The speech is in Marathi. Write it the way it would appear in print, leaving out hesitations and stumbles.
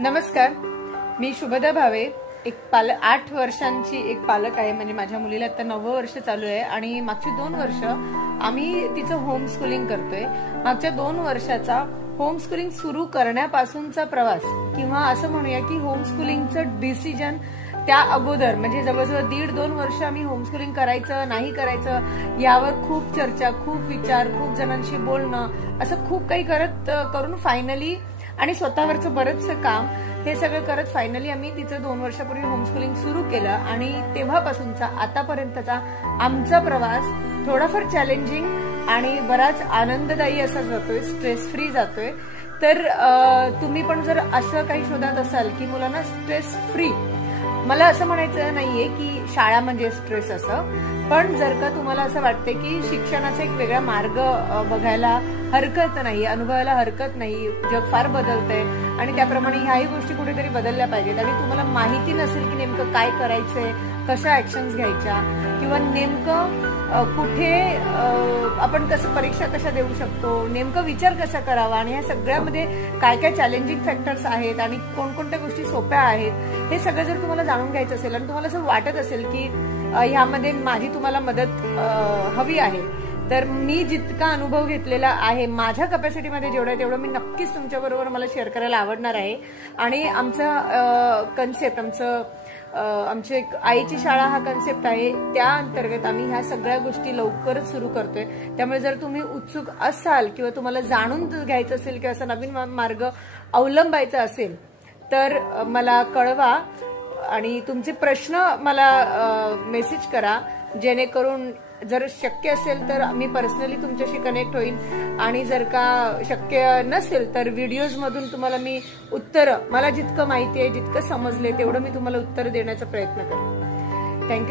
नमस्कार, मी शुभदा भावे, एक 8 वर्षांची एक पालक आहे. म्हणजे माझ्या मुलीला आता 9वं वर्ष चालू आहे आणि मागची 2 वर्ष आम्ही तिचं होम स्कूलिंग करतोय. मागच्या 2 वर्षाचा होम स्कूलिंग सुरू करण्यापासूनचा प्रवास किंवा असं म्हणूया की होम स्कूलिंगचं डिसिजन त्या अगोदर म्हणजे जवळजवळ 1.5-2 वर्ष आम्ही होमस्कूलिंग करायचं नाही करायचं यावर खूप चर्चा, खूप विचार, खूप जणांशी बोलणं, असं खूप काही करून फायनली आणि स्वतःवरचं बरंचसं काम हे सगळं करत फायनली आम्ही तिचं 2 वर्षापूर्वी होमस्कूलिंग सुरू केलं आणि तेव्हापासूनचा आतापर्यंतचा आमचा प्रवास थोडाफार चॅलेंजिंग आणि बराच आनंददायी असा जातोय, स्ट्रेस फ्री जातोय. तर तुम्ही पण जर असं काही शोधत असाल की मुलांना स्ट्रेस फ्री, मला असं म्हणायचं नाहीये की शाळा म्हणजे स्ट्रेस असं, पण जर का तुम्हाला असं वाटते की शिक्षणाचा एक वेगळा मार्ग बघायला हरकत नाही, अनुभवायला हरकत नाही, जग फार बदलतंय आणि त्याप्रमाणे ह्याही गोष्टी कुठेतरी बदलल्या पाहिजेत आणि तुम्हाला माहिती नसेल की नेमकं काय करायचंय, कशा ऍक्शन्स घ्यायच्या किंवा नेमकं कुठे आपण कसं परीक्षा कशा देऊ शकतो, नेमकं विचार कसा करावा आणि ह्या सगळ्यामध्ये काय काय चॅलेंजिंग फॅक्टर्स आहेत आणि कोणकोणत्या गोष्टी सोप्या आहेत, हे सगळं जर तुम्हाला जाणून घ्यायचं असेल आणि तुम्हाला असं वाटत असेल की ह्यामध्ये माझी तुम्हाला मदत हवी आहे, तर मी जितका अनुभव घेतलेला आहे माझ्या कॅपॅसिटीमध्ये जेवढं आहे तेवढं मी नक्कीच तुमच्याबरोबर मला शेअर करायला आवडणार आहे. आणि आमचा कन्सेप्ट आमची एक आईची शाळा हा कन्सेप्ट आहे, त्या अंतर्गत आम्ही ह्या सगळ्या गोष्टी लवकरच सुरू करतोय. त्यामुळे जर तुम्ही उत्सुक असाल किंवा तुम्हाला जाणून घ्यायचं असेल किंवा असा नवीन मार्ग अवलंबायचा असेल तर मला कळवा आणि तुमचे प्रश्न मला मेसेज करा, जेणेकरून जर शक्य असेल तर मी पर्सनली तुमच्याशी कनेक्ट होईन आणि जर का शक्य नसेल तर व्हिडिओज मधून तुम्हाला मी उत्तरं, मला जितकं माहिती आहे, जितकं समजले तेवढं मी तुम्हाला उत्तर देण्याचा प्रयत्न करेन.